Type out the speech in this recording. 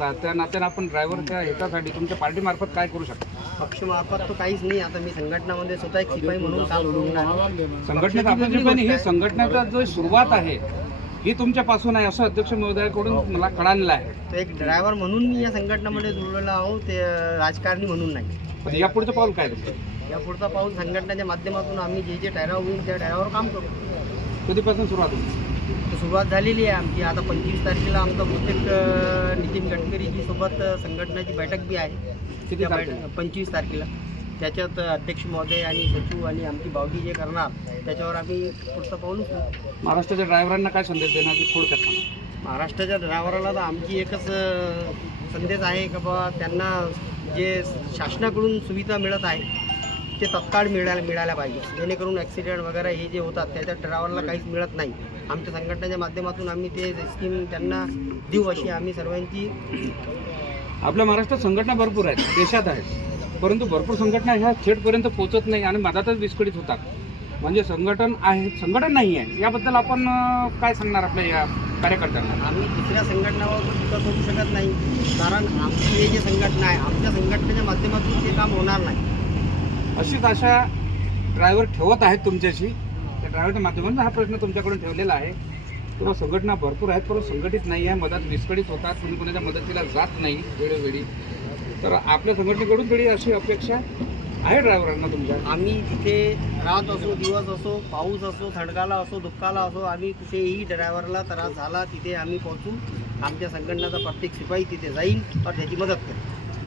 नात्यानं आपण ड्रायव्हरच्या हितासाठी तुमच्या पार्टीमार्फत काय करू शकता? पक्षमार्फत तो काहीच नाही. आता मी संघटनामध्ये स्वतः एक शिपाई म्हणून काम करून आहे. संघटनेत आपण पण ही संघटनेचा जो सुरुवात आहे ही तुमच्यापासून आहे असं अध्यक्ष महोदयाकडून मला कळालेलं आहे. तर एक ड्रायव्हर म्हणून मी या संघटनामध्ये जोडलेला आहो ते राजकारणी म्हणून नाही. पण या पुढचं पाऊल काय तुमचं? या पुढचा पाऊल संघटनेच्या माध्यमातून आम्ही जे जे ठराव होईल त्या ठरावावर काम करू. कधीपासून सुरुवात होईल? तर सुरुवात झालेली आहे आमची. आता पंचवीस तारखेला आमचा बहुतेक अं, नितीन गडकरीजी सोबत संघटनाची बैठक बी आहे. किती? बैठक पंचवीस तारखेला. त्याच्यात अध्यक्ष महोदय आणि सचिव आणि आमची बावडी जे करणार त्याच्यावर आम्ही पुढचं उचलू. महाराष्ट्राच्या ड्रायव्हरांना काय संदेश देणार? ते थोडक्यात महाराष्ट्राच्या ड्रायव्हरला तर आमची एकच संदेश आहे का बा त्यांना जे शासनाकडून सुविधा मिळत आहे ते तत्काळ मिळायला मिळायला पाहिजे. जेणेकरून ॲक्सिडेंट वगैरे हे जे होतात त्याच्या ड्रायव्हरला काहीच मिळत नाही. आमच्या संघटनेच्या माध्यमातून आम्ही ते स्कीम त्यांना देऊ अशी आम्ही सर्वांची आपल्या महाराष्ट्रात संघटना भरपूर आहेत देशात आहेत. परंतु भरपूर संघटना ह्या थेटपर्यंत पोहोचत नाही आणि मधातच विस्कळीत होतात. म्हणजे संघटन आहे संघटन नाही आहे याबद्दल आपण काय सांगणार आपल्या या कार्यकर्त्यांना? आम्ही दुसऱ्या संघटनावर टीका करू शकत नाही. कारण आमची हे जे संघटना आहे आमच्या संघटनेच्या माध्यमातून ते काम होणार नाही. अशीच अशा ड्रायव्हर ठेवत आहेत तुमच्याशी. त्या ड्रायव्हरच्या माध्यमातून हा प्रश्न तुमच्याकडून ठेवलेला आहे. किंवा संघटना भरपूर आहेत परंतु संघटित नाही आहे. मधात विस्कळीत होतात. कोणी कोणाच्या मदतीला जात नाही वेळोवेळी. तर आपल्या संघटनेकडून थोडी अशी अपेक्षा आहे ड्रायव्हरांना तुमच्या? आम्ही तिथे रात असो दिवस असो पाऊस असो थंडकाला असो दुःखाला असो आम्ही कुठेही ड्रायव्हरला त्रास झाला तिथे आम्ही पोहोचू आमच्या संघटनाचा प्रत्येक शिपाई तिथे जाईल और त्याची मदत करेल.